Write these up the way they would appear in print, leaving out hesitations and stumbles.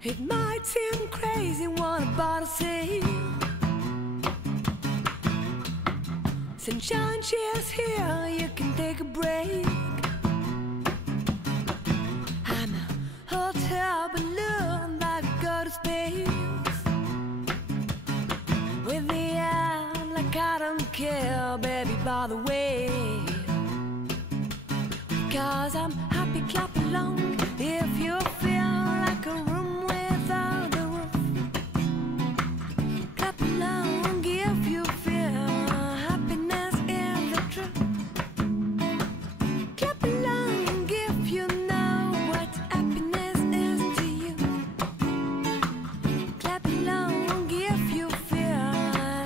It might seem crazy what I'm about to say. Sunshine, cheers here, you can take a break. I'm a hotel balloon that could go to space. With the air like I don't care, baby, by the way. Cause I'm happy, clap along if you feel like a room without a roof. Clap along if you feel happiness is the truth. Clap along if you know what happiness is to you. Clap along if you feel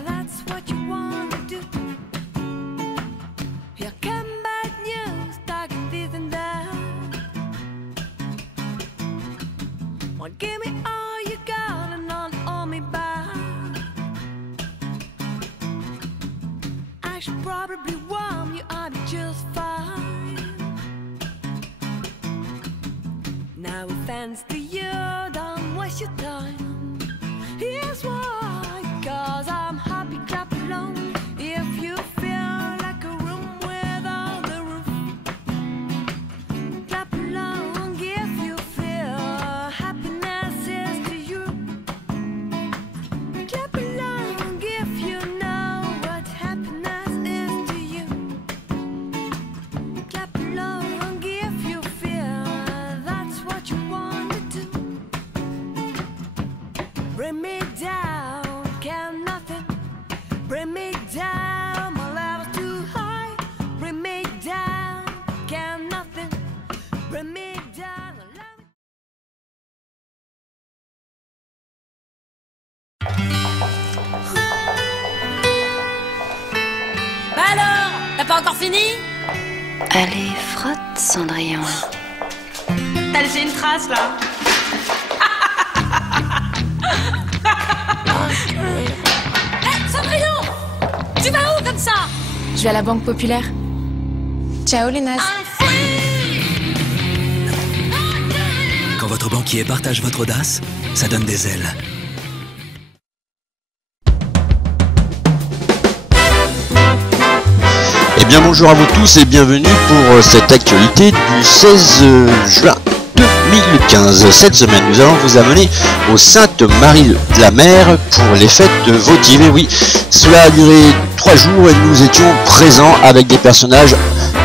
that's what you want to do. Here come bad news, talking this and that. Well, give me all you got and not hold me back. I should probably warn you, I'll be just fine. No offense to you, don't waste your time. Here's why, cause I'm happy, clap along if you feel like a room without a roof. Clap along if you feel happiness is to you. Clap along if you know what happiness is to you. Clap along if you feel that's what you want to do. Bring me down, can nothing bring me down, my level's too high. Bring me down, can nothing bring me down, my level's... Bah alors, t'as pas encore fini? Allez, frotte, Cendrillon. T'as laissé une trace là. Cendrillon, tu vas où comme ça? Je vais à la Banque Populaire. Ciao les nazes. Quand votre banquier partage votre audace, ça donne des ailes. Eh bien bonjour à vous tous et bienvenue pour cette actualité du 16 juin 2015. Cette semaine, nous allons vous amener au Sainte-Marie de la Mer pour les fêtes votives. Et oui, cela a duré 3 jours et nous étions présents avec des personnages,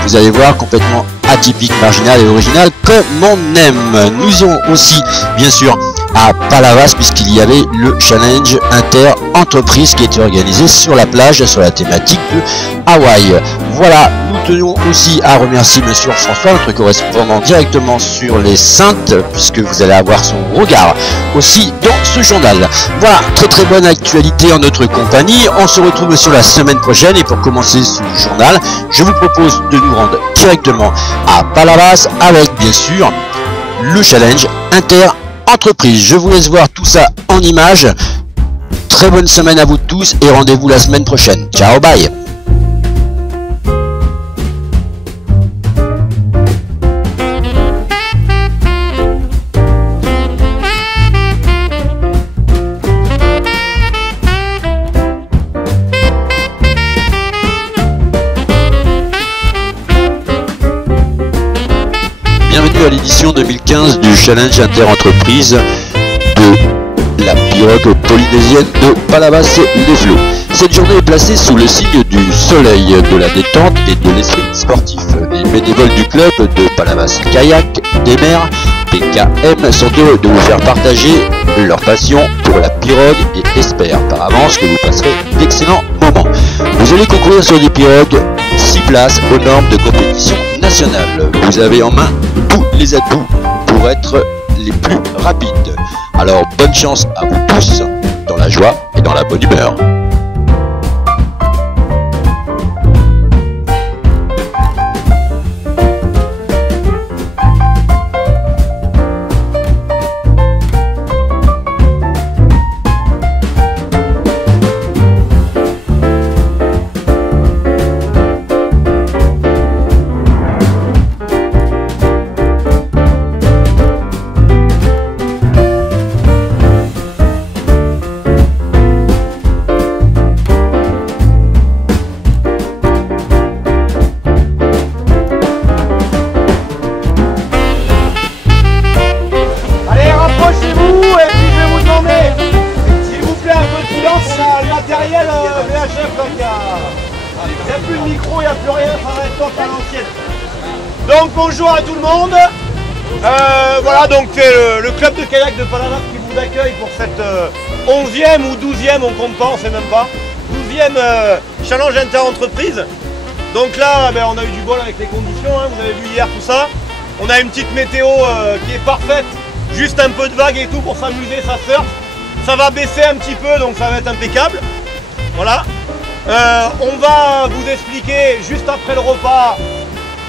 vous allez voir, complètement atypiques, marginal et original comme on aime. Nous irons aussi, bien sûr, à Palavas puisqu'il y avait le challenge inter-entreprise qui était organisé sur la plage sur la thématique de Hawaï. Voilà, nous tenions aussi à remercier Monsieur François, notre correspondant directement sur les Saintes, puisque vous allez avoir son regard aussi dans ce journal. Voilà, très bonne actualité en notre compagnie. On se retrouve sur la semaine prochaine et pour commencer ce journal, je vous propose de nous rendre directement à Palavas avec bien sûr le challenge inter-entreprise. Je vous laisse voir tout ça en images. Très bonne semaine à vous tous et rendez-vous la semaine prochaine. Ciao, bye. Bienvenue à l'édition 2015 du challenge inter-entreprise de la pirogue polynésienne de Palavas-les-Flots. Cette journée est placée sous le signe du soleil, de la détente et de l'esprit sportif. Les bénévoles du club de Palavas Kayak des mers, PKM, sont heureux de vous faire partager leur passion pour la pirogue et espèrent par avance que vous passerez d'excellents moments. Vous allez concourir sur des pirogues 6 places aux normes de compétition nationale. Vous avez en main tous les atouts pour être les plus rapides. Alors bonne chance à vous tous, dans la joie et dans la bonne humeur. Donc bonjour à tout le monde. Voilà, donc c'est le club de kayak de Palavas qui vous accueille pour cette 11e ou 12e, on compte pas, on sait même pas. 12e challenge inter-entreprise. Donc là, ben, on a eu du bol avec les conditions, hein, vous avez vu hier tout ça. On a une petite météo qui est parfaite, juste un peu de vagues et tout pour s'amuser, ça surf. Ça va baisser un petit peu, donc ça va être impeccable. Voilà. On va vous expliquer juste après le repas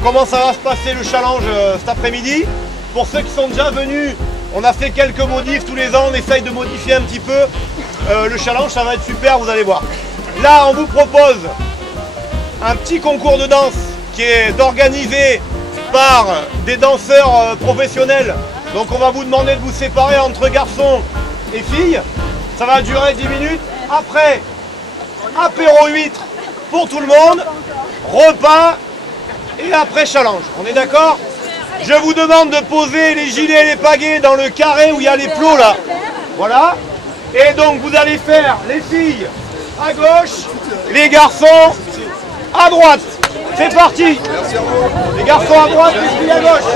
comment ça va se passer le challenge cet après-midi. Pour ceux qui sont déjà venus, on a fait quelques modifs tous les ans, on essaye de modifier un petit peu le challenge, ça va être super, vous allez voir. Là, on vous propose un petit concours de danse qui est organisé par des danseurs professionnels. Donc on va vous demander de vous séparer entre garçons et filles. Ça va durer 10 minutes. Après, apéro huître pour tout le monde, repas et après challenge. On est d'accord? Je vous demande de poser les gilets et les pagaies dans le carré où il y a les plots là. Voilà. Et donc vous allez faire les filles à gauche, les garçons à droite. C'est parti. Les garçons à droite, les filles à gauche.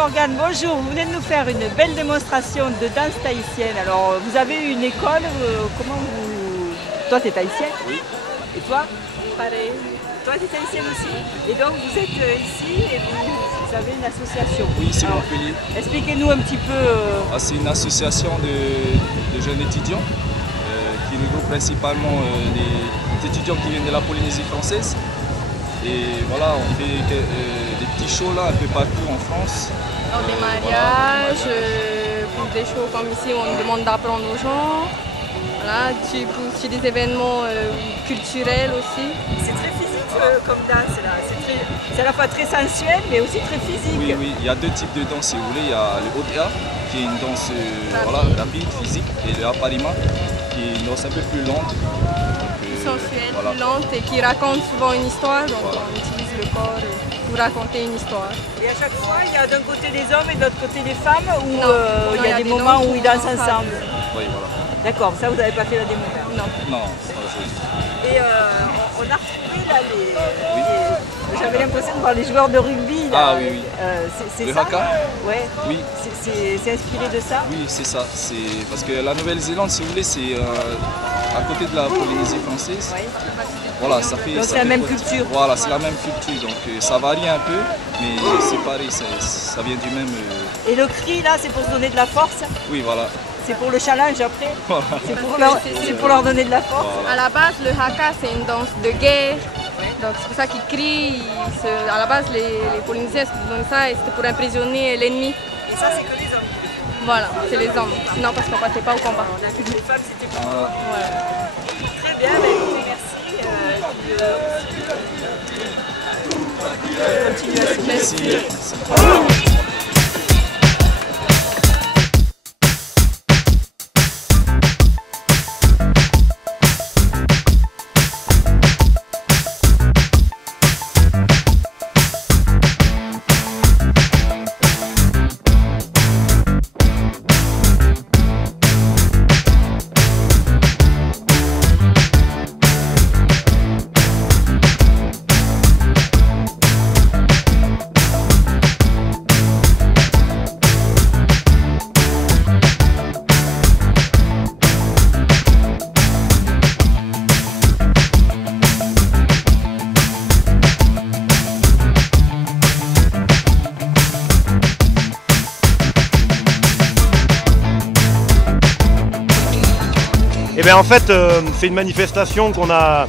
Morgane, bonjour. Vous venez de nous faire une belle démonstration de danse tahitienne. Alors, vous avez une école, comment vous... Toi, tu es tahitienne? Oui. Et toi? Pareil. Toi, tu es tahitienne aussi? Et donc, vous êtes ici et vous avez une association? Oui, c'est Montpellier. Expliquez-nous un petit peu... C'est une association de jeunes étudiants qui regroupe principalement les étudiants qui viennent de la Polynésie française. Et voilà, on fait des petits shows là un peu partout en France. Lors des mariages, pour des shows comme ici où on demande d'apprendre aux gens. Voilà, sur des événements culturels aussi. C'est très physique comme danse là. C'est à la fois très sensuel mais aussi très physique. Oui, oui, il y a deux types de danse si vous voulez. Il y a le OTA qui est une danse rapide, physique, et le Aparima qui est une danse un peu plus lente. Sensuelle, voilà. plus lente et qui raconte souvent une histoire, donc on utilise le corps pour raconter une histoire. Et à chaque fois, il y a d'un côté les hommes et de l'autre côté les femmes, ou Non, il y a des moments où ils dansent ensemble? Oui, voilà. D'accord, ça vous n'avez pas fait la démo? Non. Non, c'est pas joli. Et on a retrouvé là j'avais l'impression de voir les joueurs de rugby. Là. Ah oui, oui. C'est le ça? haka? Ouais. Oui. C'est inspiré de ça? Oui, c'est ça. Parce que la Nouvelle-Zélande, si vous voulez, c'est à côté de la Polynésie française. Oui. Voilà, ça fait. Donc c'est la même culture. Voilà, c'est la même culture. Donc ça varie un peu, mais c'est pareil, ça vient du même. Et le cri là, c'est pour se donner de la force? Oui, voilà. C'est pour le challenge après? Voilà. C'est pour leur donner de la force? Voilà. À la base, le haka, c'est une danse de guerre. Donc c'est pour ça qu'ils crient. À la base, les Polynésiens se donnaient ça et c'était pour impressionner l'ennemi. Et ça, c'est que les hommes? Voilà, c'est les hommes. Sinon, parce qu'on ne partait pas au combat. Les femmes, c'était pas. Voilà. Très bien, écoutez, merci. Merci. Et bien en fait, c'est une manifestation qu'on a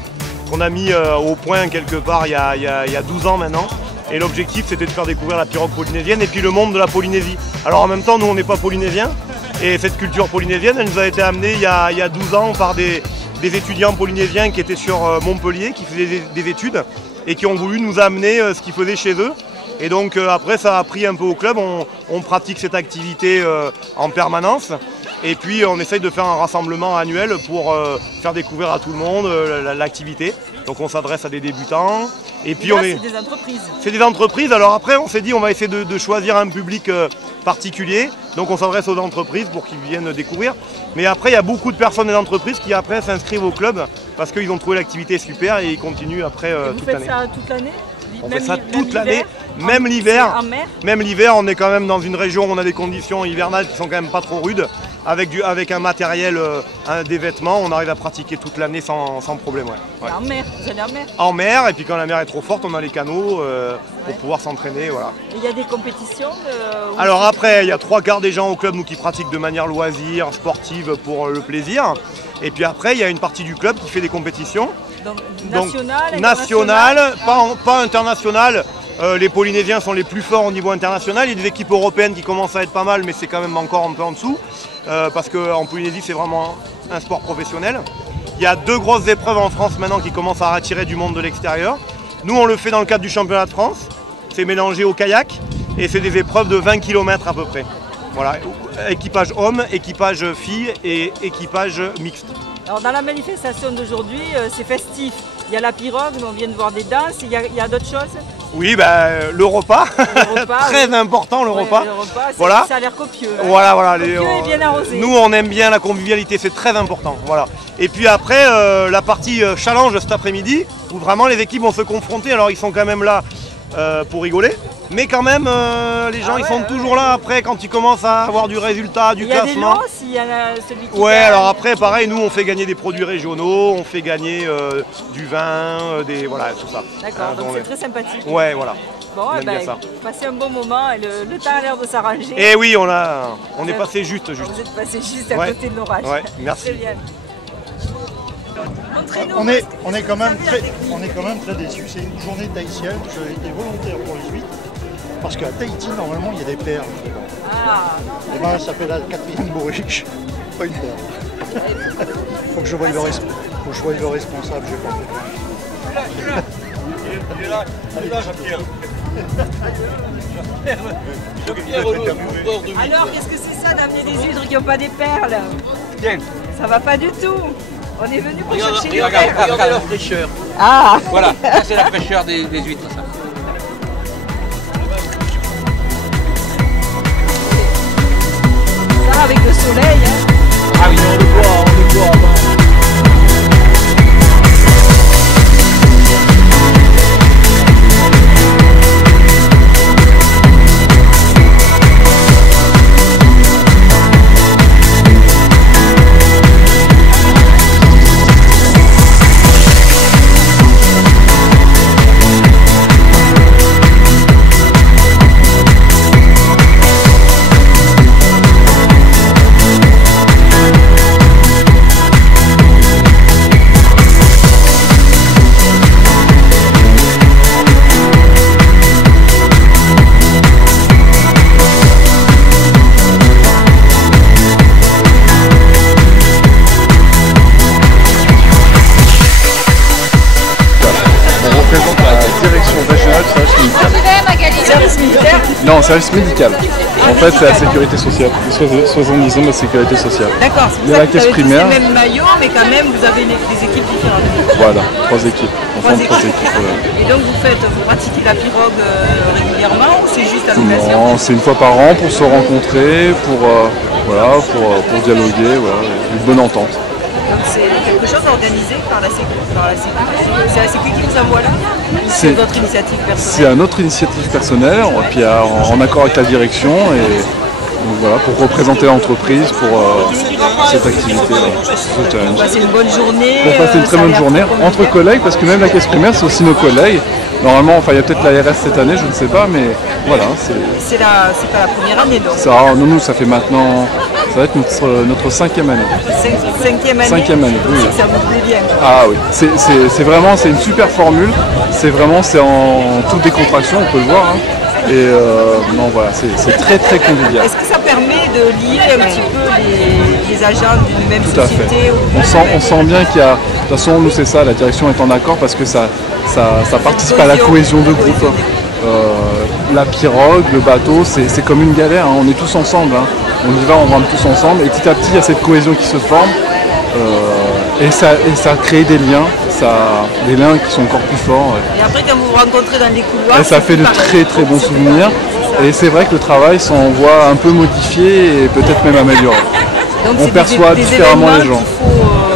mis au point quelque part il y a 12 ans maintenant. Et l'objectif c'était de faire découvrir la pirogue polynésienne et puis le monde de la Polynésie. Alors en même temps, nous on n'est pas polynésiens. Et cette culture polynésienne, elle nous a été amenée il y a 12 ans par des étudiants polynésiens qui étaient sur Montpellier, qui faisaient des études et qui ont voulu nous amener ce qu'ils faisaient chez eux. Et donc après ça a pris un peu au club, on pratique cette activité en permanence. Et puis on essaye de faire un rassemblement annuel pour faire découvrir à tout le monde l'activité. Donc on s'adresse à des débutants. Et puis c'est des entreprises. C'est des entreprises. Alors après on s'est dit on va essayer de choisir un public particulier. Donc on s'adresse aux entreprises pour qu'ils viennent découvrir. Mais après il y a beaucoup de personnes et d'entreprises qui après s'inscrivent au club parce qu'ils ont trouvé l'activité super et ils continuent après toute l'année. Vous faites ça toute l'année? On fait ça toute l'année, même l'hiver. Même l'hiver, on est quand même dans une région où on a des conditions hivernales qui sont quand même pas trop rudes. Avec un matériel, des vêtements, on arrive à pratiquer toute l'année sans problème. Ouais. En mer, vous allez en mer? En mer, et puis quand la mer est trop forte, on a les canaux pour pouvoir s'entraîner. Voilà. Il y a des compétitions Alors après, il y a 3/4 des gens au club nous qui pratiquent de manière loisir, sportive pour le plaisir. Et puis après, il y a une partie du club qui fait des compétitions. Donc nationales, pas internationales. Les Polynésiens sont les plus forts au niveau international. Il y a des équipes européennes qui commencent à être pas mal, mais c'est quand même encore un peu en dessous. Parce qu'en Polynésie, c'est vraiment un sport professionnel. Il y a 2 grosses épreuves en France maintenant qui commencent à attirer du monde de l'extérieur. Nous, on le fait dans le cadre du championnat de France. C'est mélangé au kayak et c'est des épreuves de 20 km à peu près. Voilà, équipage homme, équipage filles et équipage mixte. Alors dans la manifestation d'aujourd'hui, c'est festif. Il y a la pirogue, on vient de voir des danses, il y a d'autres choses? Oui, le repas, très important le repas. Le repas, voilà. Ça a l'air copieux. Hein. Voilà, copieux et bien arrosé. Nous, on aime bien la convivialité, c'est très important. Voilà. Et puis après, la partie challenge cet après-midi, où vraiment les équipes vont se confronter. Alors ils sont quand même là pour rigoler. Mais quand même, les gens ils sont toujours là après quand ils commencent à avoir du résultat, du classement. Il y a des lots s'il y en a celui qui Ouais, gagne. alors après, pareil, nous on fait gagner des produits régionaux, on fait gagner du vin, voilà, tout ça. D'accord, donc c'est très sympathique. Ouais, voilà. Bon, On aime bien ça. passez un bon moment et le temps a l'air de s'arranger. Et oui, on est passé juste. Vous êtes passé juste à Ouais. côté de l'orage. Ouais, merci. Très bien. Montrez-nous. On est quand même très déçus. C'est une journée tahitienne. J'ai été volontaire pour les 8 parce qu'à Tahiti, normalement, il y a des perles. Ah. Et ben, ça s'appelle la Catherine Bourriche, pas une perle. Faut que je voie le responsable, j'ai pas compris. Il est là, Jean-Pierre. Alors, qu'est-ce que c'est ça d'amener des huîtres qui n'ont pas des perles? Bien. Ça va pas du tout. On est venu pour chercher des Regardez perles. leur fraîcheur. Ah. Voilà, ça c'est la fraîcheur des huîtres. Ça. Ça, avec le soleil. Hein. Ah oui, on le voit avant. Non, service médical. En fait, c'est la sécurité sociale. Soixante-dix la sécurité sociale. D'accord, c'est Il y pour a ça la que caisse vous avez tous primaire. les mêmes maillots, mais quand même, vous avez des équipes différentes. Voilà, 3 équipes. On forme 3 équipes. Ouais. Et donc, vous pratiquez la pirogue régulièrement ou c'est juste à l'occasion? Non, c'est une fois par an pour se rencontrer, pour dialoguer, voilà, une bonne entente. Donc, c'est quelque chose organisé par la sécurité. C'est la sécurité qui vous envoie là? C'est votre initiative personnelle? C'est à notre initiative personnelle, puis en accord avec la direction, et donc voilà, pour représenter l'entreprise pour cette activité. Pour passer une bonne journée. Pour passer une très bonne journée entre collègues, parce que même la caisse primaire, c'est aussi nos collègues. Normalement, enfin, il y a peut-être l'ARS cette année, je ne sais pas, mais voilà. C'est pas la première année donc? Nous, ça fait maintenant, ça va être notre 5e année. 5e année? 5e année, oui. Ça vous plaît bien? Ah oui, c'est vraiment, c'est une super formule. C'est en toute décontraction, on peut le voir. Hein. Et non, voilà, c'est très très convivial. Est-ce que ça permet de lier un petit peu les agents d'une même Tout à société? fait. On sent bien qu'il y a, de toute façon, nous c'est ça, la direction est en accord parce que ça participe à la cohésion de groupe. La pirogue, le bateau, c'est comme une galère, hein. On est tous ensemble, hein. On y va, on rentre tous ensemble, et petit à petit il y a cette cohésion qui se forme, et ça crée des liens, des liens qui sont encore plus forts. Et après quand vous vous rencontrez dans les couloirs, et ça fait de très très bons souvenirs, et c'est vrai que le travail s'en voit un peu modifié et peut-être même amélioré. Donc on perçoit différemment les gens.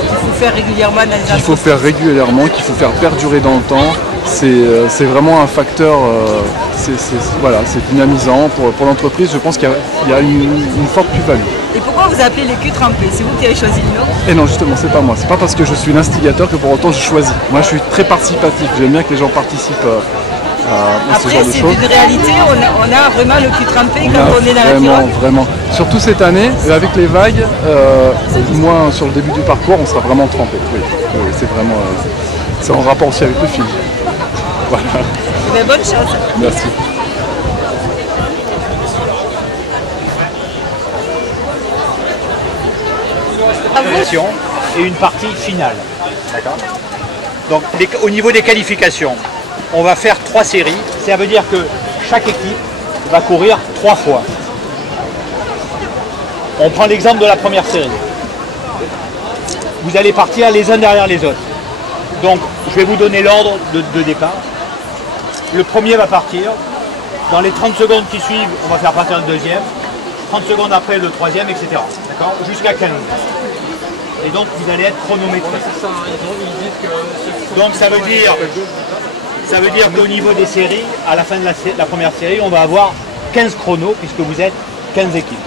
Qu'il faut faire régulièrement dans les qu'il faut faire régulièrement, qu'il faut faire perdurer dans le temps. C'est vraiment un facteur, voilà, c'est dynamisant pour l'entreprise. Je pense qu'il y a une forte plus-value. Et pourquoi vous appelez les culs trempés? C'est vous qui avez choisi le nom? Et non, justement, c'est pas moi. C'est pas parce que je suis l'instigateur que pour autant je choisis. Moi, je suis très participatif. J'aime bien que les gens participent à ce genre de choses. Après, c'est une réalité. On a vraiment le cul trempé quand on est dans la pirogue. Vraiment. Surtout cette année, avec les vagues, du moins sur le début du parcours, on sera vraiment trempé. Oui, c'est vraiment, c'est en rapport aussi avec le film. Voilà. Mais bonne chance. Merci. Et une partie finale. D'accord. Donc au niveau des qualifications, on va faire 3 séries. Ça veut dire que chaque équipe va courir 3 fois. On prend l'exemple de la première série. Vous allez partir les uns derrière les autres. Donc je vais vous donner l'ordre de départ. Le premier va partir. Dans les 30 secondes qui suivent, on va faire partir le deuxième. 30 secondes après le troisième, etc. D'accord, jusqu'à 15. Et donc vous allez être chronométré. Donc ça veut dire Ça veut dire qu'au niveau des séries, à la fin de la première série, on va avoir 15 chronos puisque vous êtes 15 équipes.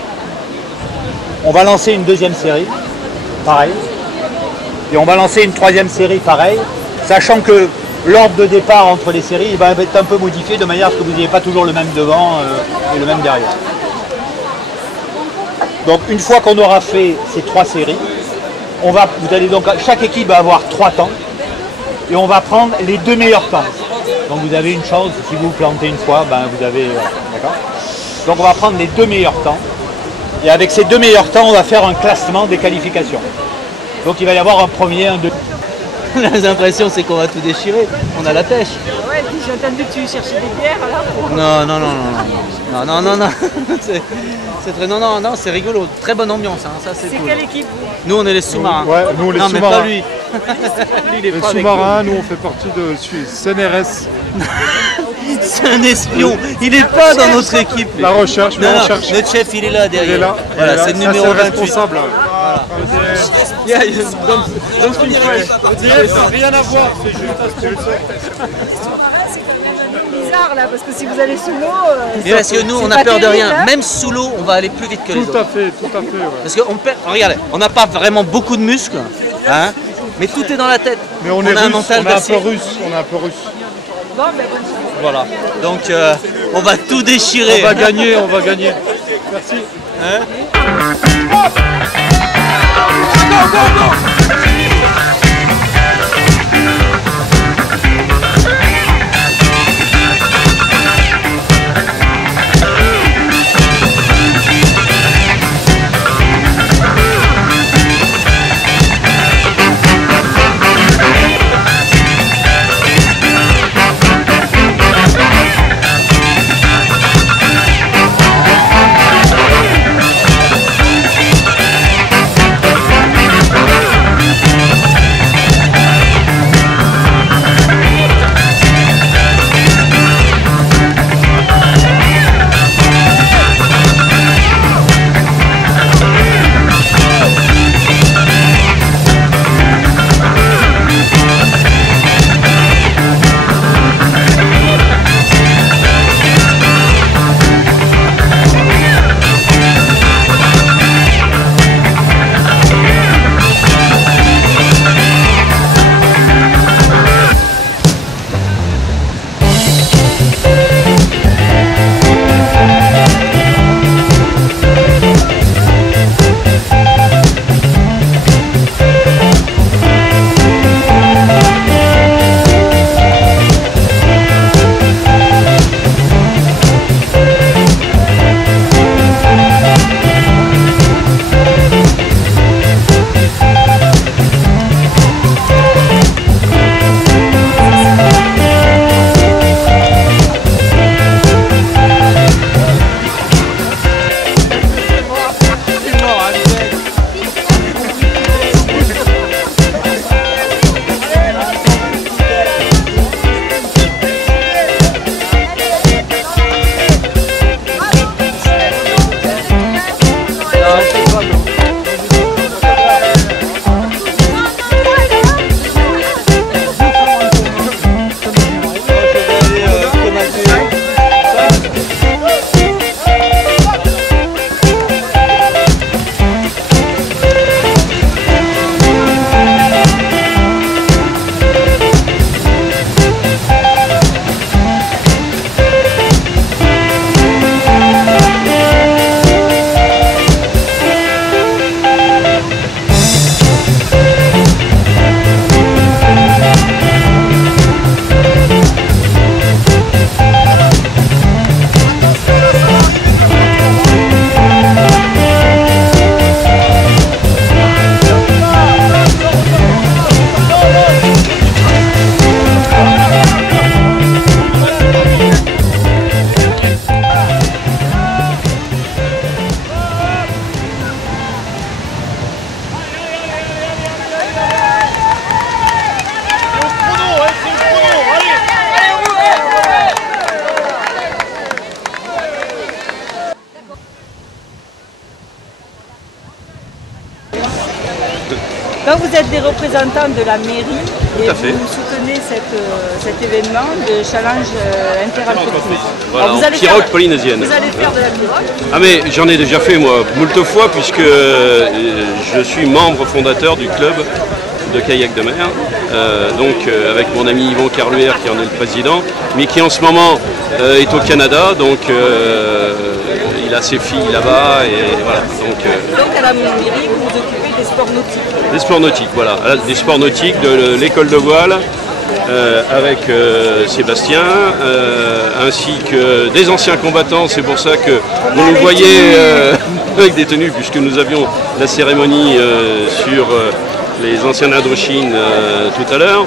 On va lancer une deuxième série, pareil. Et on va lancer une troisième série, pareil. Sachant que l'ordre de départ entre les séries va être un peu modifié de manière à ce que vous n'ayez pas toujours le même devant et le même derrière. Donc une fois qu'on aura fait ces 3 séries, vous allez donc, chaque équipe va avoir 3 temps et on va prendre les 2 meilleurs temps. Donc vous avez une chance, si vous vous plantez une fois, ben vous avez... d'accord. Donc on va prendre les 2 meilleurs temps et avec ces 2 meilleurs temps, on va faire un classement des qualifications. Donc il va y avoir un premier, un deuxième. Les impressions, c'est qu'on va tout déchirer. On a la pêche. Ouais, puis j'ai entendu que tu cherchais des bières là. Non. C'est très... Non, c'est rigolo. Très bonne ambiance, hein. Ça c'est cool. C'est quelle équipe vous? Nous, on est les sous-marins. Ouais, nous les non, sous-marins. mais pas lui. Lui, il est Les pas avec sous-marins, nous on fait partie de CNRS. C'est un espion. Il est pas dans notre équipe. La recherche, non, on cherche. Notre chef, il est là derrière. Il est là. Voilà, c'est le numéro 28. Responsable. Yeah, don't speak French. Rien à voir, c'est juste Bizarre là, parce que si vous allez sous l'eau. Mais parce que nous, on a peur de rien. Même sous l'eau, on va aller plus vite que les autres. Tout à fait, ouais. Parce qu'on perd. Regardez, on n'a pas vraiment beaucoup de muscles, hein, mais tout est dans la tête. Mais on a est un russe, mental on est un d'acier. peu russe, Bon, ben bonne chance. Voilà. Donc, on va tout déchirer. On va gagner. Merci. Hein? Donc vous êtes des représentants de la mairie et à fait. vous soutenez cet événement de challenge interentreprises. Voilà, Alors, en pirogue polynésienne. Vous allez faire de la pirogue. Ah mais j'en ai déjà fait moi, moult fois, puisque je suis membre fondateur du club de kayak de mer, avec mon ami Yvon Carluère qui en est le président, mais qui en ce moment est au Canada, donc il a ses filles là-bas et voilà. Donc à la mairie, vous vous occupez des sports nautiques. Des sports nautiques, voilà, des sports nautiques de l'école de voile avec Sébastien, ainsi que des anciens combattants. C'est pour ça que vous nous voyez avec des tenues, puisque nous avions la cérémonie sur les anciens Indochine tout à l'heure,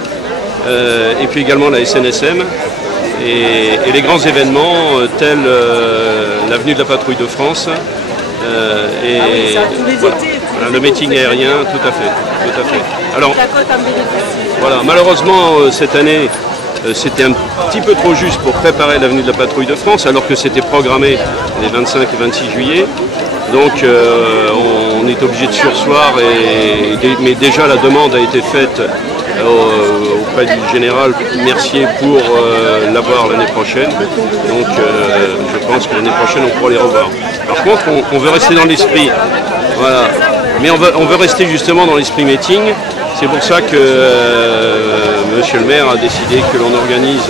et puis également la SNSM, et les grands événements tels l'avenue de la Patrouille de France, et voilà, le meeting aérien, tout à fait. Alors, voilà, malheureusement cette année c'était un petit peu trop juste pour préparer l'avenue de la Patrouille de France, alors que c'était programmé les 25 et 26 juillet. Donc on est obligé de surseoir, mais déjà la demande a été faite auprès du général Mercier pour l'avoir l'année prochaine. Donc je pense que l'année prochaine on pourra les revoir. Par contre on veut rester dans l'esprit, voilà. Mais on veut rester justement dans l'esprit meeting. C'est pour ça que Monsieur le maire a décidé que l'on organise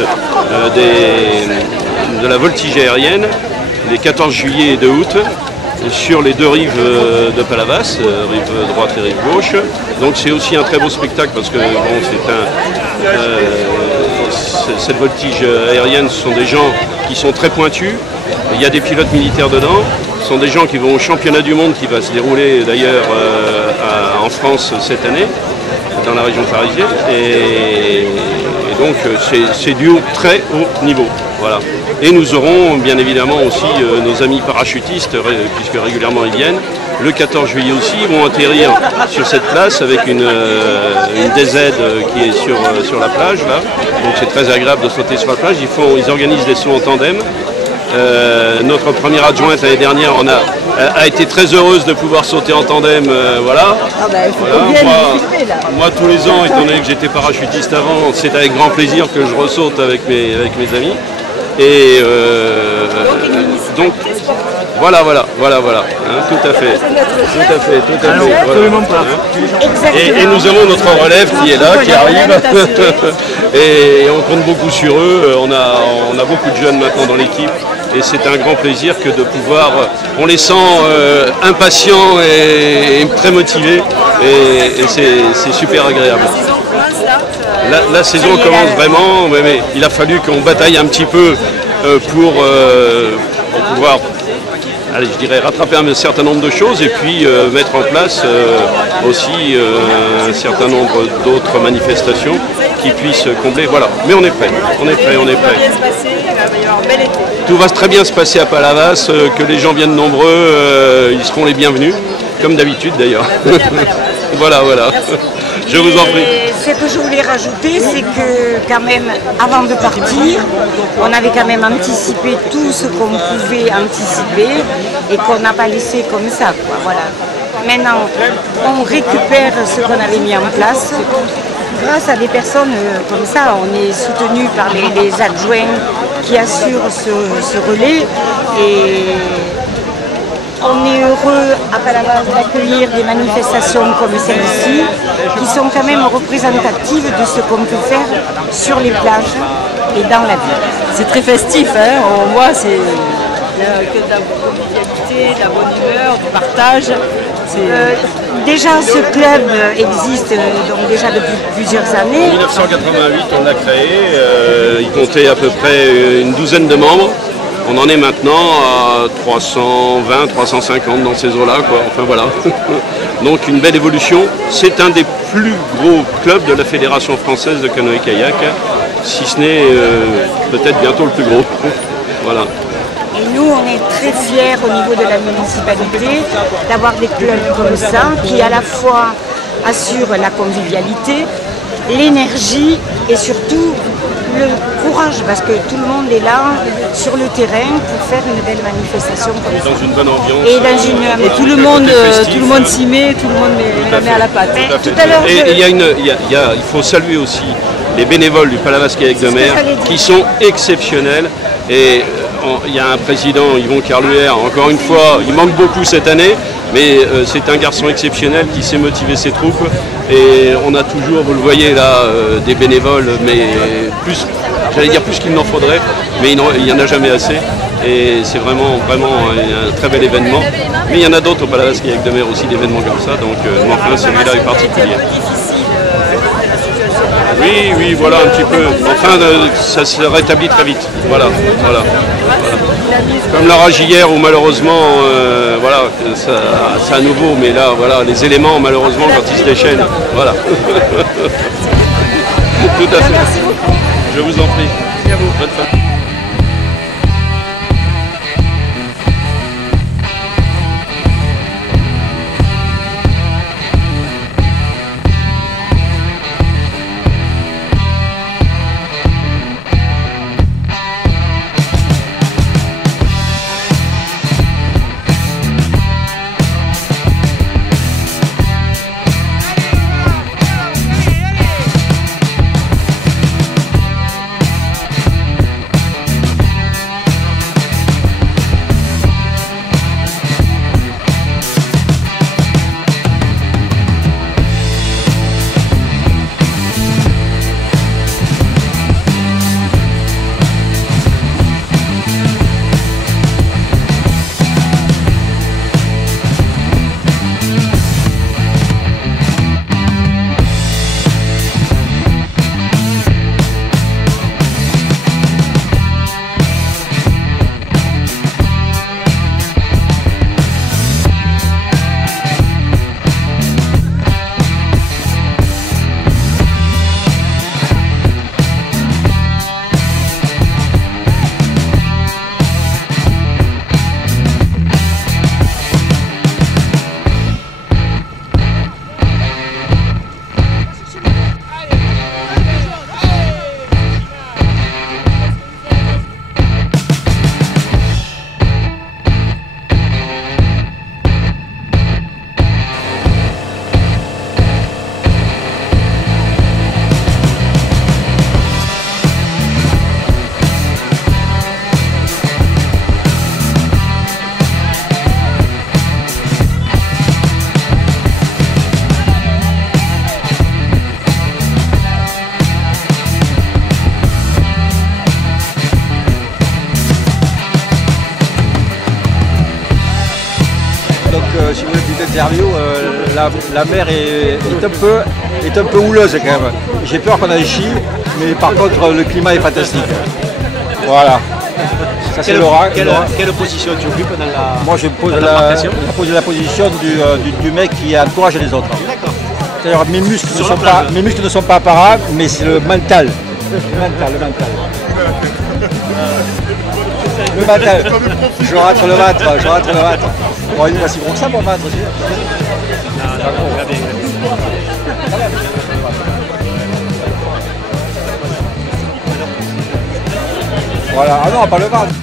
de la voltige aérienne les 14 juillet et 2 août sur les deux rives de Palavas, rive droite et rive gauche. Donc c'est aussi un très beau spectacle parce que bon, cette voltige aérienne, ce sont des gens qui sont très pointus. Il y a des pilotes militaires dedans. Ce sont des gens qui vont au championnat du monde qui va se dérouler d'ailleurs en France cette année, dans la région parisienne. Et donc c'est du très haut niveau. Voilà. Et nous aurons bien évidemment aussi nos amis parachutistes, puisque régulièrement ils viennent. Le 14 juillet aussi, ils vont atterrir sur cette place avec une DZ qui est sur la plage là. Donc c'est très agréable de sauter sur la plage. Ils organisent des sauts en tandem. Notre première adjointe l'année dernière a été très heureuse de pouvoir sauter en tandem. Voilà. Moi tous les ans, étant donné que j'étais parachutiste avant, c'est avec grand plaisir que je ressaute avec mes amis. Et donc voilà, hein, tout à fait. Absolument pas. Et nous avons notre relève qui est là, qui arrive, et on compte beaucoup sur eux. On a beaucoup de jeunes maintenant dans l'équipe, et c'est un grand plaisir que de pouvoir. On les sent impatients et très motivés, et c'est super agréable. La saison commence vraiment, mais il a fallu qu'on bataille un petit peu pour pouvoir, allez, je dirais, rattraper un certain nombre de choses et puis mettre en place aussi un certain nombre d'autres manifestations qui puissent combler. Voilà, mais on est prêt, Tout va très bien se passer à Palavas, que les gens viennent nombreux, ils seront les bienvenus, comme d'habitude d'ailleurs. Voilà. Je vous en prie. Ce que je voulais rajouter, c'est que quand même, avant de partir, on avait quand même anticipé tout ce qu'on pouvait anticiper et qu'on n'a pas laissé comme ça, quoi. Voilà. Maintenant, on récupère ce qu'on avait mis en place. Grâce à des personnes comme ça, on est soutenu par les adjoints qui assurent ce relais. Et on est heureux à Palavas d'accueillir des manifestations comme celle-ci, qui sont quand même représentatives de ce qu'on peut faire sur les plages et dans la ville. C'est très festif, hein. On voit que de la convivialité, de la bonne humeur, du partage. Déjà, ce club existe donc déjà depuis plusieurs années. En 1988, on l'a créé. Il comptait à peu près une douzaine de membres. On en est maintenant à 320, 350 dans ces eaux-là, quoi. Enfin voilà. Donc une belle évolution. C'est un des plus gros clubs de la Fédération française de canoë-kayak, si ce n'est peut-être bientôt le plus gros. Voilà. Et nous, on est très fiers au niveau de la municipalité d'avoir des clubs comme ça qui à la fois assurent la convivialité, l'énergie et surtout le encourage parce que tout le monde est là sur le terrain pour faire une belle manifestation comme ça. Dans une bonne ambiance. Et tout le monde s'y met, tout le monde met la main à la pâte. Tout à l'heure, il faut saluer aussi les bénévoles du Palavas Kayak de mer qui sont exceptionnels. Et il y a un président, Yvon Carluer, encore une fois, il manque beaucoup cette année, mais c'est un garçon exceptionnel qui sait motiver ses troupes. Et on a toujours, vous le voyez là, des bénévoles, mais plus, j'allais dire plus qu'il n'en faudrait, mais il n'y en a jamais assez. Et c'est vraiment un très bel événement. Mais il y en a d'autres au Palavas Kayak de mer aussi, d'événements comme ça, donc enfin celui-là est particulier. Oui, voilà un petit peu. Enfin, ça se rétablit très vite. Voilà. Comme l'orage hier où malheureusement, voilà, c'est à nouveau, mais là, voilà, les éléments malheureusement quand ils se déchaînent, voilà. Tout à fait. Je vous en prie. Bonne fête. Si vous voulez une petite interview, la mer est un peu houleuse quand même. J'ai peur qu'on aille chier, mais par contre le climat est fantastique. Voilà. Ça c'est Laura. Quelle position tu occupes dans la Moi je pose la position du mec qui encourage les autres. D'accord. C'est-à-dire mes muscles ne sont pas apparents, mais c'est le mental. Le mental. Je rentre le ventre. Bon, il est pas si gros que ça mon ventre aussi. Voilà, ah non, pas le ventre.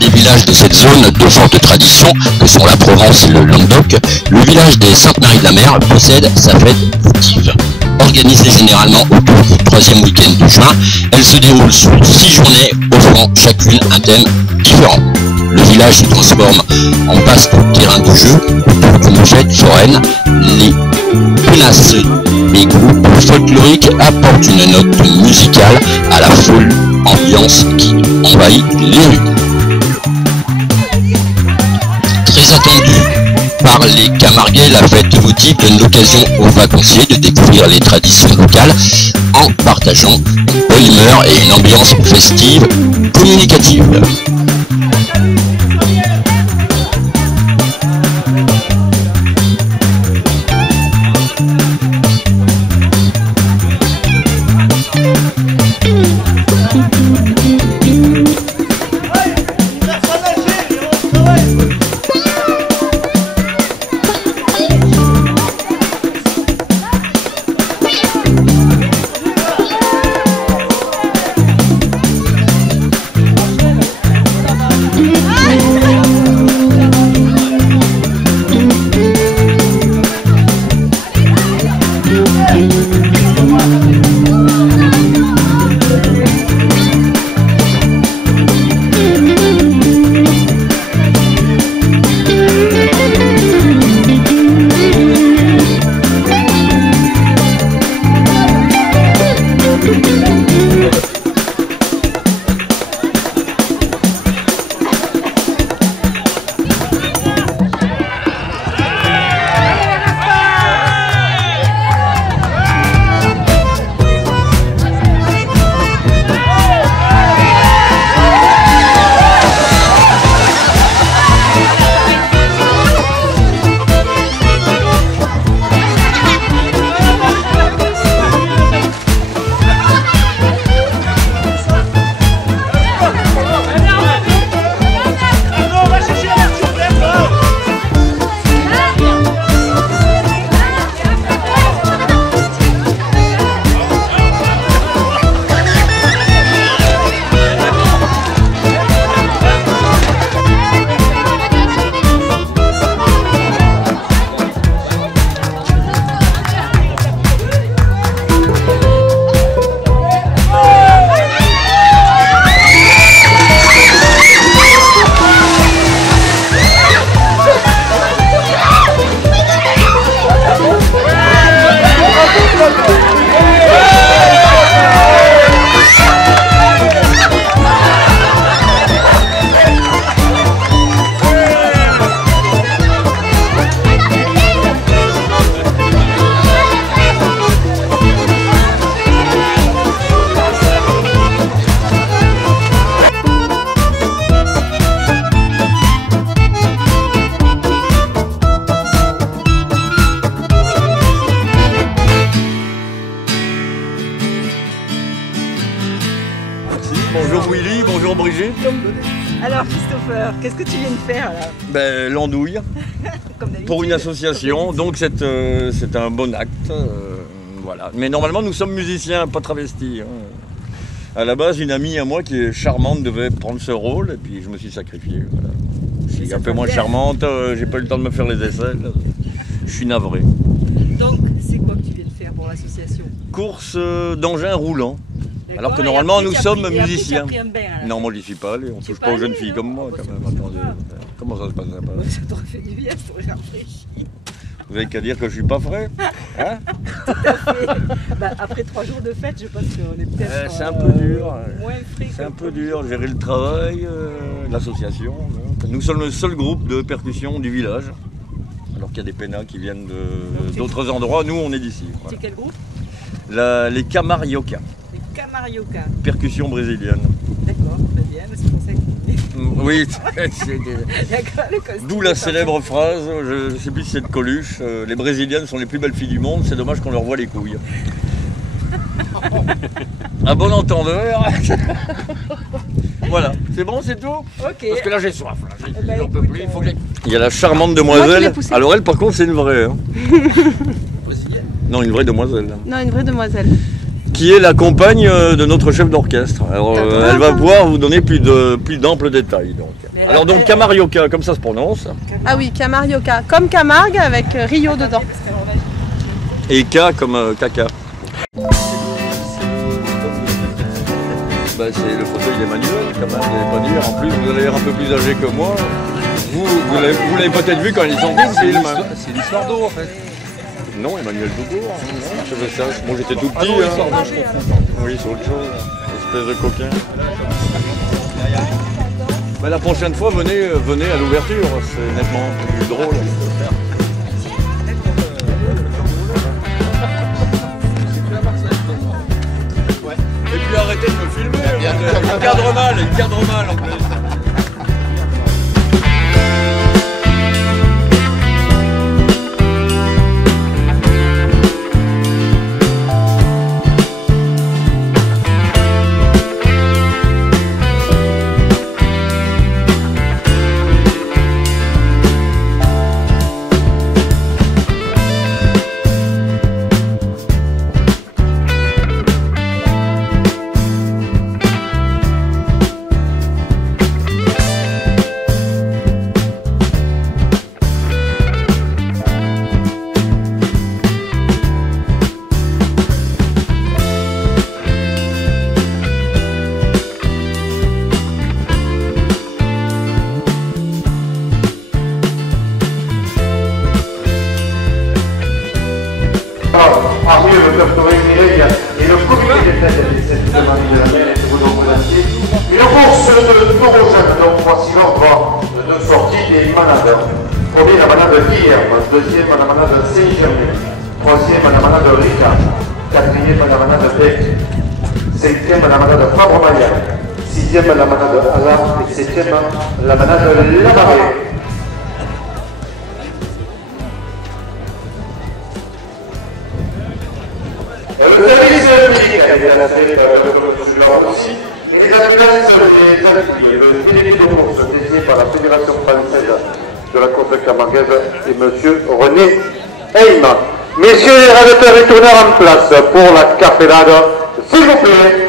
Des villages de cette zone de forte tradition, que sont la Provence et le Languedoc, le village des Saintes-Maries-de-la-Mer possède sa fête votive. Organisée généralement autour du 3e week-end de juin, elle se déroule sur 6 journées, offrant chacune un thème différent. Le village se transforme en vaste terrain de jeu autour d'une fête foraine. Les penaces et groupes folkloriques apportent une note musicale à la folle ambiance qui envahit les rues. Très attendue par les Camarguais, la fête votive donne l'occasion aux vacanciers de découvrir les traditions locales en partageant une bonne humeur et une ambiance festive communicative. Bonjour Willy, bonjour Brigitte. Alors Christopher, qu'est-ce que tu viens de faire là? Ben, l'andouille pour une association, donc c'est un bon acte. Voilà. Mais normalement nous sommes musiciens, pas travestis. Hein. À la base, une amie à moi qui est charmante devait prendre ce rôle et puis je me suis sacrifié. Voilà. Je suis un peu moins charmante, j'ai pas eu le temps de me faire les aisselles. Je suis navré. Donc c'est quoi que tu viens de faire pour l'association? Course d'engins roulants. Alors que normalement nous sommes musiciens. Non, moi j'y suis pas allé, on touche pas aux jeunes filles comme moi quand même. Attendez, comment ça se passe là-bas? Ça t'aurait fait du bien, ça t'aurait rafraîchi. Vous avez qu'à dire que je suis pas frais, hein? Tout à fait. Bah, après 3 jours de fête, je pense qu'on est peut-être c'est un peu dur. Moins frais. C'est un peu dur, gérer le travail, l'association. Nous sommes le seul groupe de percussion du village. Alors qu'il y a des pénas qui viennent d'autres endroits, nous on est d'ici. Voilà. C'est quel groupe? Les Camarioca. Les Camarioca. Percussion brésilienne. D'accord, très bien, c'est pour ça que... Oui, d'où la célèbre phrase, je ne sais plus si c'est de Coluche, les Brésiliennes sont les plus belles filles du monde, c'est dommage qu'on leur voit les couilles. Un bon entendeur. Voilà, c'est bon, c'est tout. Ok. Parce que là j'ai soif, là. ben, J'en peux plus, il faut que Il y a la charmante demoiselle. Alors elle par contre c'est une vraie. Hein. Non, une vraie demoiselle. Non, une vraie demoiselle. Qui est la compagne de notre chef d'orchestre. Alors elle va pouvoir vous donner plus d'amples détails. Donc. Alors donc Camarioca, comme ça se prononce. Ah oui, Camarioca, comme Camargue avec Rio dedans. Et K comme caca. Bah, c'est le fauteuil d'Emmanuel, quand même, vous n'allez pas dire. En plus, vous avez l'air un peu plus âgé que moi. Vous l'avez peut-être vu quand il est sorti le film. C'est l'histoire d'eau en fait. Non, Emmanuel Tougour. Moi j'étais tout petit. Oui, c'est autre chose. Espèce de coquin. Bah, la prochaine fois, venez à l'ouverture. C'est nettement plus drôle. Et puis arrêtez de me filmer. Il cadre mal en plus. Parmi le docteur Mireille et le comité des têtes des cette demande de la mer et de vous remercier. Une course de taureau jeune, donc voici l'ordre de sortie des manades. Premier, la manade Guillerme. Deuxième, la manade Saint-Germain. Troisième, la manade Ricard. Quatrième, la manade Bec. Cinquième, la manade Fabre-Maya. Sixième, la manade Ala. Et septième, la manade Lamarée. Le service public a été placé par le docteur aussi, et la place des ateliers, le délégué de course désigné par la Fédération française de la course camarguaise et M. René Heim. Messieurs les radetteurs et tourneurs en place pour la capellade, s'il vous plaît.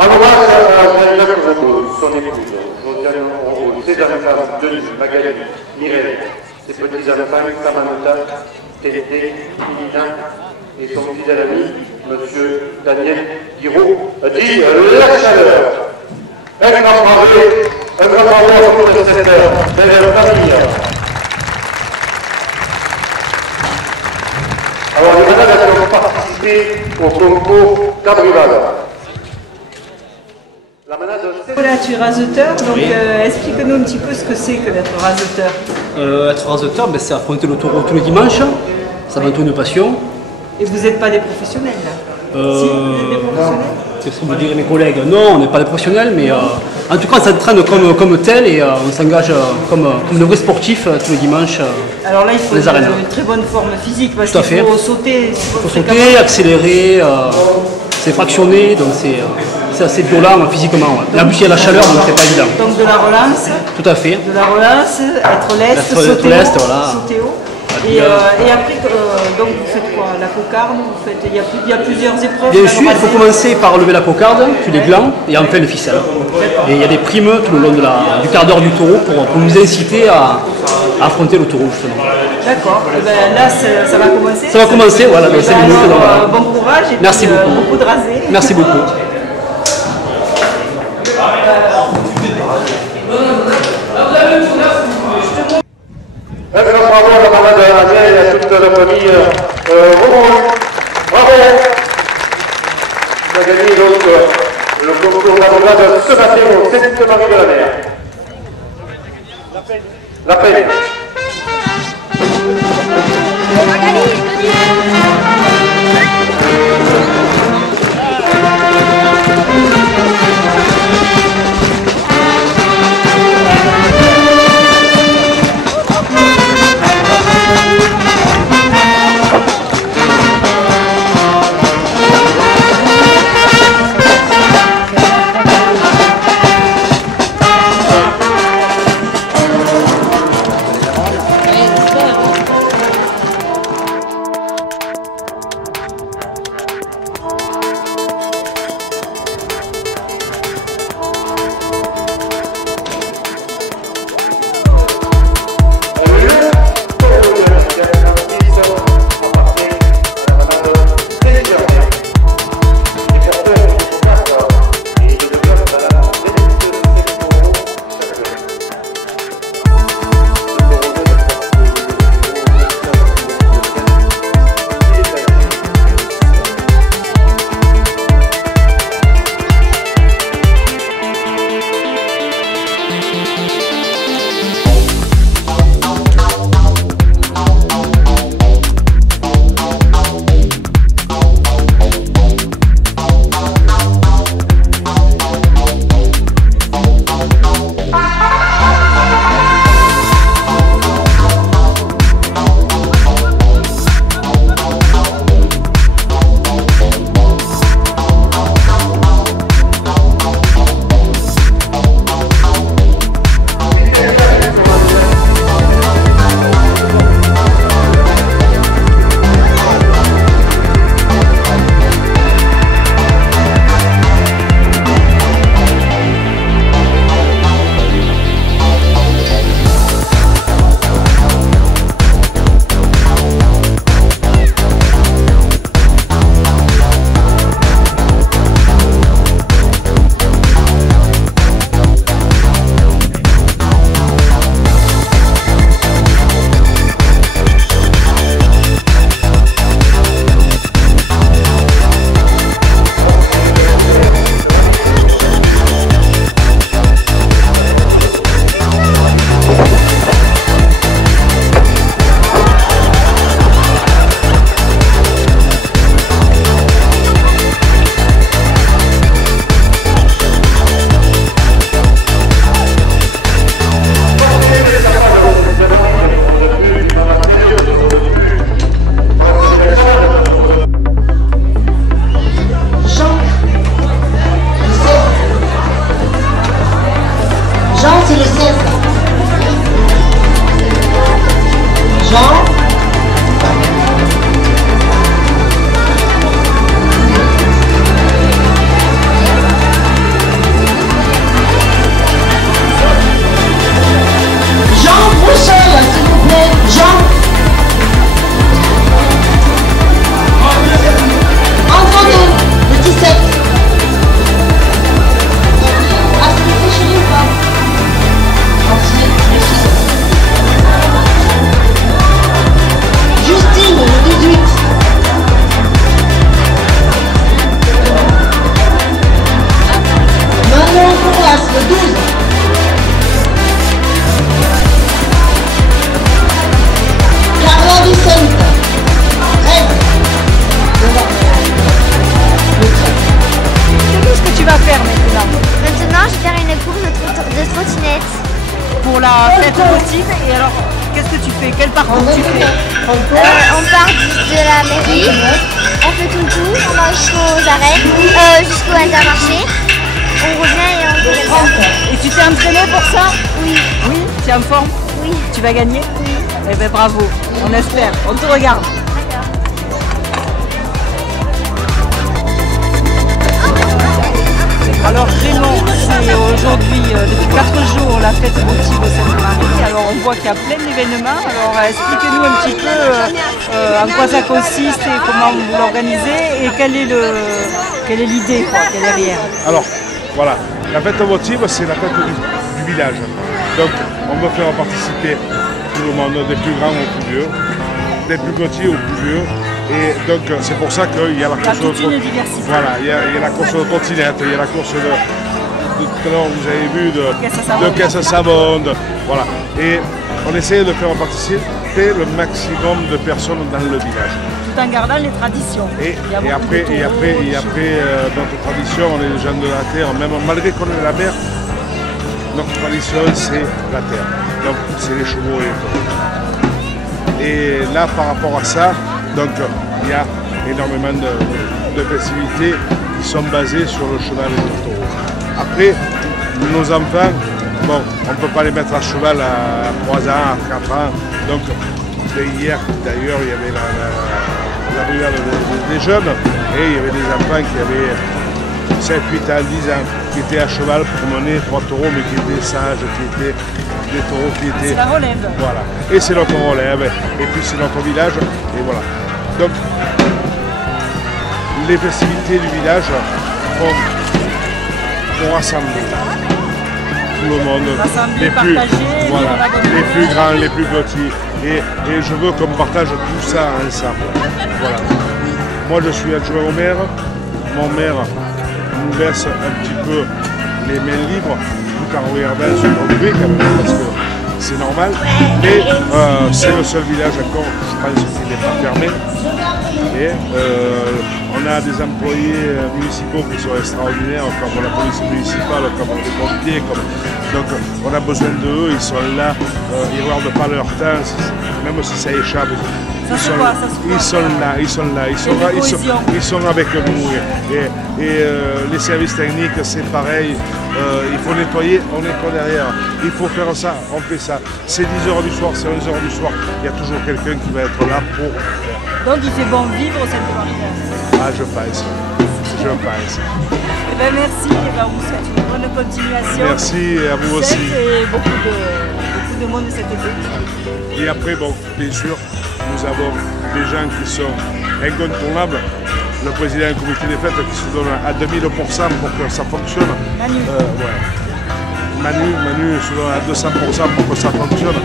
Alors là, son épouse, Josiane Rongo, ses enfants, Denis, Magali, Mireille, ses petits-enfants, Samantha, Télété, Lina, et son fidèle ami, M. Daniel Guiraud, dit la chaleur. Un grand bravo autour de cette belle famille. Alors, les malades ont participé au concours Cabrival. Voilà, tu es raseteur, donc Oui. Explique-nous un petit peu ce que c'est que d'être raseteur. Être raseteur, c'est affronter le taureau tous les dimanches, ça va être une passion. Et vous n'êtes pas des professionnels là? Si, vous êtes des professionnels? C'est ce que me diraient mes collègues. Non, on n'est pas des professionnels, mais en tout cas on s'entraîne comme tel et on s'engage comme de vrais sportifs tous les dimanches. Alors là, il faut les arènes. une très bonne forme physique parce Tout à qu'il fait. faut sauter. Il faut sauter, accélérer, c'est fractionné, donc c'est assez violent physiquement. Ouais. Et en plus il y a la chaleur, donc c'est pas évident. Donc de la relance. Tout à fait. De la relance, être leste, Être sauter leste, haut. voilà. Sauter haut. Et après, donc vous faites quoi? La cocarde, il y a plusieurs épreuves. Bien sûr, il faut commencer par lever la cocarde, puis les glands, et enfin le ficelle. Et il y a des primes tout le long du quart d'heure du taureau pour nous inciter à affronter le taureau, justement. D'accord, là ça va commencer. Ça va commencer, voilà, dans 5 minutes. Bon courage et merci puis, beaucoup. Beaucoup de rasé. Merci beaucoup. Bravo à la maman de Adèle et à toute la famille. Bravo. On a gagné donc le concours d'arrobade ce matin au Sainte-Marie de la Mer. La peine. pour la fête routine. Et alors, qu'est-ce que tu fais? Quel parcours tu fais? On part de la mairie, on fait tout le tour, on va jusqu'aux arènes, jusqu'au Intermarché. On revient et on fait. Et tu t'es entraîné pour ça? Oui. Oui, tu es en forme? Oui. Tu vas gagner? Oui. Eh bien bravo, on espère, on te regarde. Alors Raymond, c'est aujourd'hui, depuis 4 jours, la fête votive au Sainte-Marie. Alors on voit qu'il y a plein d'événements. Alors expliquez-nous un petit peu en quoi ça consiste et comment vous l'organisez et quelle est l'idée qu'il y a derrière. Alors voilà, la fête votive, c'est la fête du village. Donc on veut faire participer tout le monde, des plus grands aux plus vieux, des plus petits aux plus vieux. Et donc c'est pour ça qu'il y a la course de trottinette. Voilà, il y a la course de trottinette, il y a la course de tout à l'heure vous avez vu de caisse à savon, voilà. Et on essaie de faire participer le maximum de personnes dans le village. Tout en gardant les traditions. Et après notre tradition, on est les gens de la terre, même malgré qu'on est la mer, notre tradition c'est la terre. Donc c'est les chevaux et les taureaux. Et là par rapport à ça, donc il y a énormément de festivités qui sont basées sur le cheval et le taureau. Après, nos enfants, bon, on ne peut pas les mettre à cheval à 3 ans, à 4 ans. Donc hier d'ailleurs il y avait la brigade des jeunes et il y avait des enfants qui avaient 7, 8 ans, 10 ans, qui étaient à cheval pour mener 3 taureaux, mais qui étaient sages, qui étaient des taureaux qui étaient... C'est la relève. Voilà. Et c'est notre relève. Et puis c'est notre village. Et voilà. Donc, les festivités du village vont rassembler tout le monde. Les plus, voilà, les plus grands, les plus petits. Et je veux qu'on partage tout ça ensemble. Voilà. Moi, je suis adjoint au maire. Mon maire nous laisse un petit peu les mains libres, tout en regardant sur le privé quand même, parce que c'est normal. Mais c'est le seul village encore, je pense, qui n'est pas fermé. Et on a des employés municipaux qui sont extraordinaires, comme la police municipale, comme les pompiers. Donc on a besoin d'eux, ils sont là, ils ne regardent pas leur temps, même si ça échappe. Ils sont avec nous. Et les services techniques, c'est pareil. Il faut nettoyer, on nettoie derrière. Il faut faire ça, on fait ça. C'est 10h du soir, c'est 11h du soir. Il y a toujours quelqu'un qui va être là pour faire. Donc il fait bon vivre cette Marie. Ah, je pense. Je pense. Eh bien, merci, et ben, on vous souhaite une bonne continuation. Merci à vous aussi. Et beaucoup de monde cet été. Et après, bon, bien sûr, nous avons des gens qui sont incontournables. Le président du comité des fêtes qui se donne à 2000% pour que ça fonctionne. Manu. Manu se donne à 200% pour que ça fonctionne.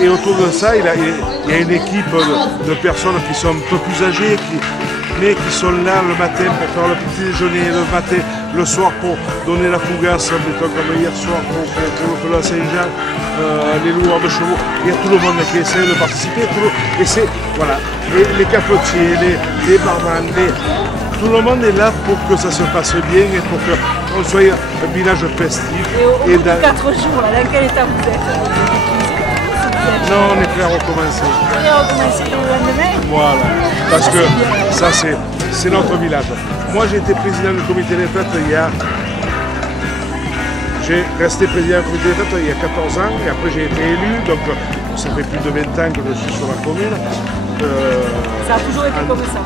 Et autour de ça, il y a une équipe de personnes qui sont un peu plus âgées, mais qui sont là le matin pour faire le petit déjeuner, le matin, le soir pour donner la fougasse, mettons comme hier soir pour le Saint-Jean, les loueurs de chevaux. Il y a tout le monde qui essaie de participer. Et c'est, voilà, et les cafetiers, les barman, tout le monde est là pour que ça se passe bien et pour qu'on soit un village festif. Et au bout de 4 jours, dans quel état vous êtes? Non, on est prêt à recommencer. Prêt à recommencer le lendemain? Voilà, parce que ça c'est notre village. Moi j'ai été président du comité des fêtes j'ai resté président du comité des fêtes il y a 14 ans et après j'ai été élu, donc ça fait plus de 20 ans que je suis sur la commune. Ça a toujours été comme ça.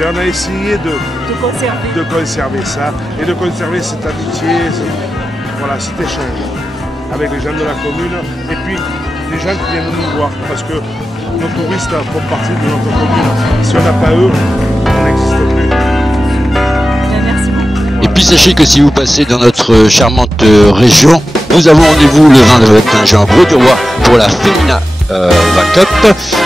Et on a essayé de conserver ça et de conserver cette amitié, voilà, cet échange avec les gens de la commune et puis les gens qui viennent nous voir parce que nos touristes font partie de notre commune. Si on n'a pas eux, on n'existe plus. Merci beaucoup. Et puis sachez que si vous passez dans notre charmante région, nous avons rendez-vous le 21 juin à Brouille-du-Roi pour la Femina Cup,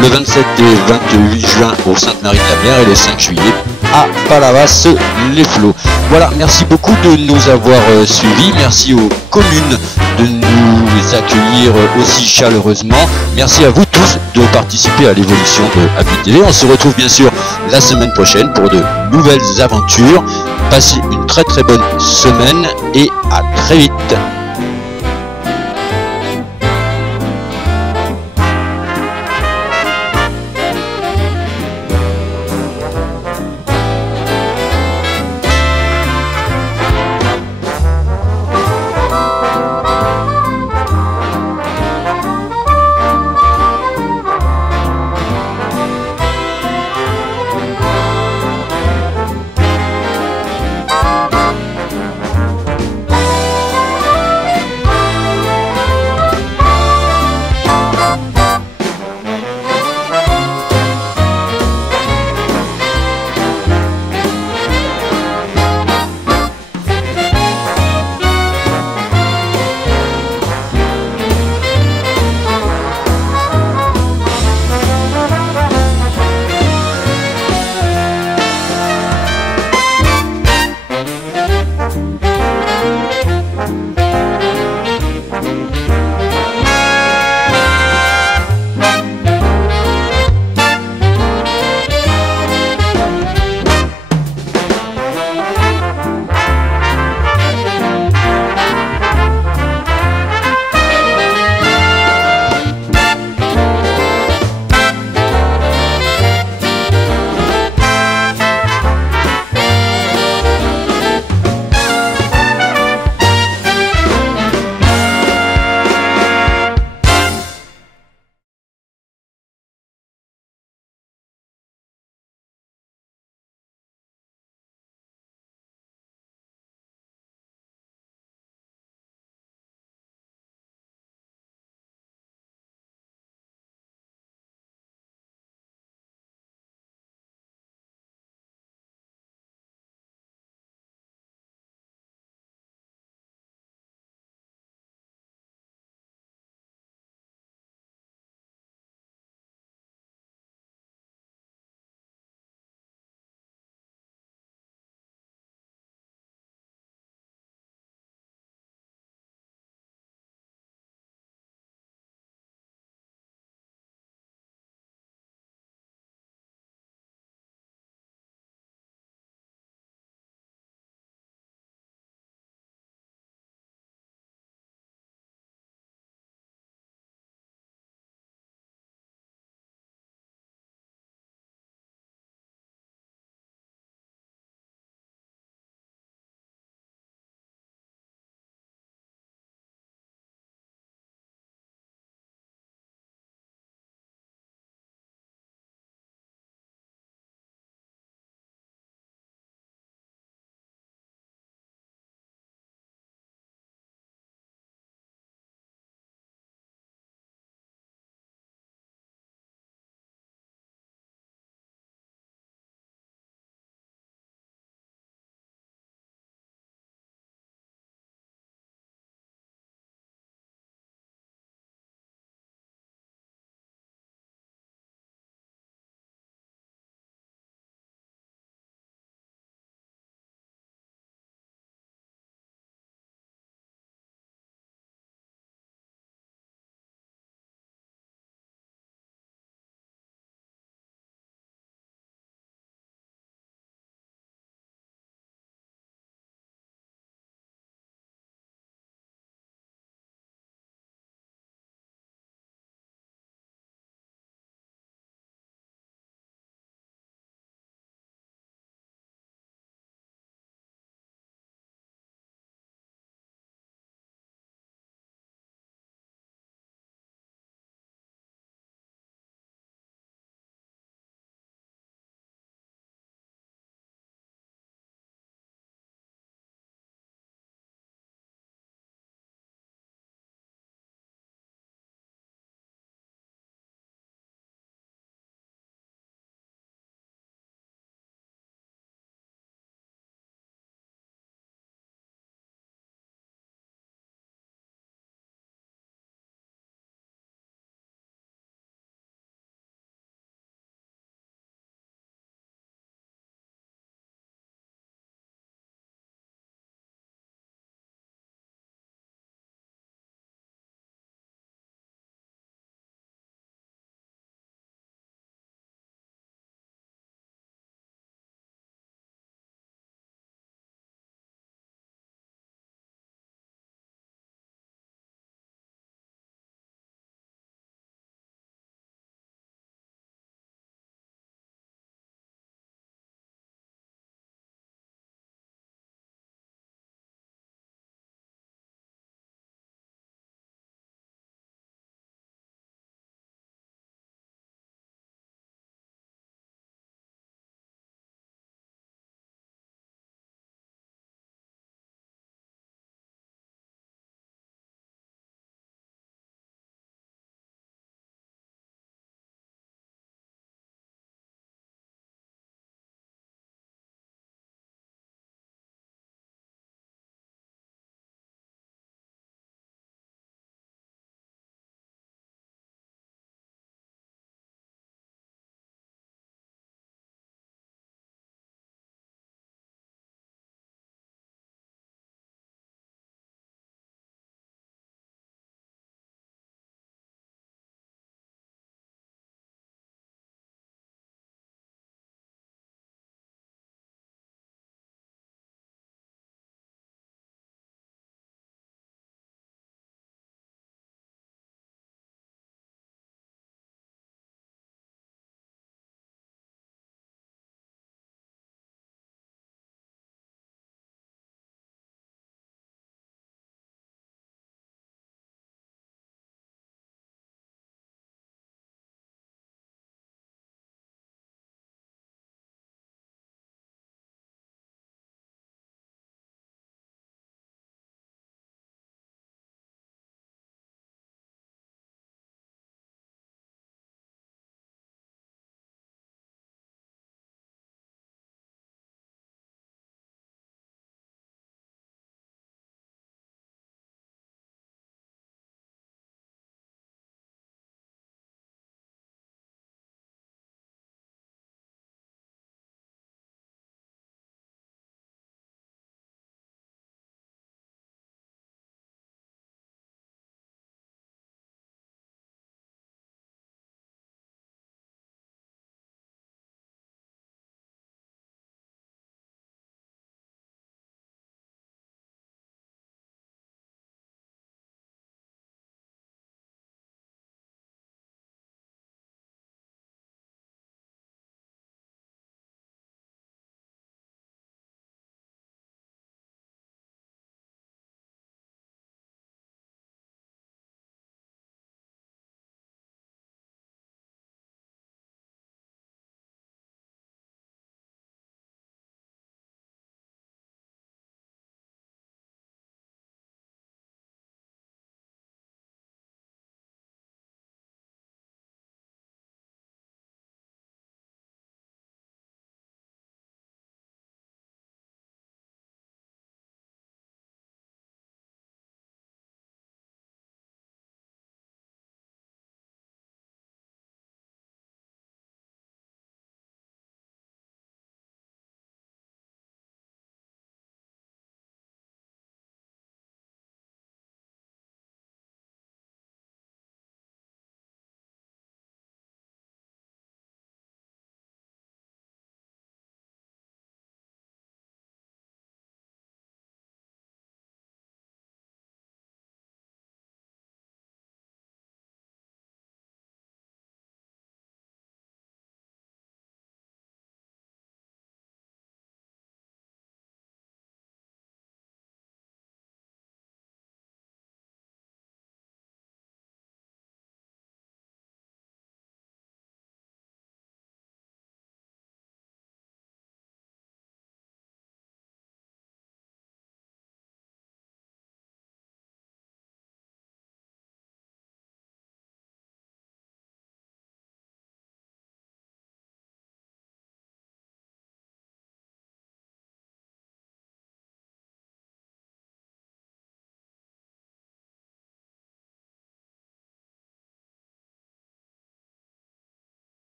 le 27 et 28 juin au Sainte-Marie-de-la-Mer et le 5 juillet à Palavas-les-Flots. Voilà, merci beaucoup de nous avoir suivis, merci aux communes de nous accueillir aussi chaleureusement. Merci à vous tous de participer à l'évolution de Happy TV. On se retrouve bien sûr la semaine prochaine pour de nouvelles aventures. Passez une très très bonne semaine et à très vite.